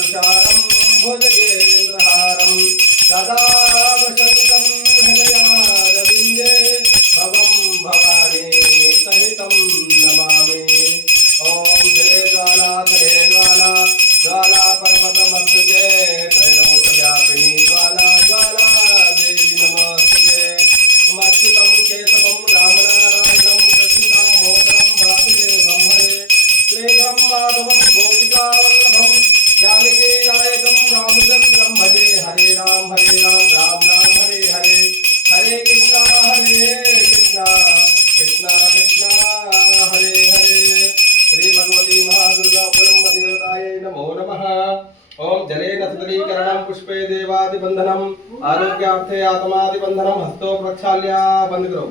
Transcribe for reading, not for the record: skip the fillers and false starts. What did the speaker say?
कल्पालशारं भुजगेन्द्रहारं सदा वसन्तं हृदयारविन्दे भवं भवानी सहितं नमामि। ॐ जले ज्वाला तले ज्वाला ज्वाला पर्वतमस्तके त्रैलोक्यव्यापिनी ज्वाला ज्वाला देवी नमस्ते। अच्युतं केशवं रामनारायणं कृष्णदामोदरं वासुदेवं हरे श्रीराम माधवं गोपिकावल्लभं जानकीनायकं रामचन्द्रं भजे। हरे राम राम राम हरे हरे हरे कृष्णा कृष्णा कृष्णा हरे हरे। श्री भगवती महादुर्गा परम देवतायै नमो नमः। ओम जलेन सदरीकरणं पुष्पे देवादिबन्धनम् आरोग्यार्थे आत्मादिबन्धनम् हस्तो प्रक्षाल्य बंद करो।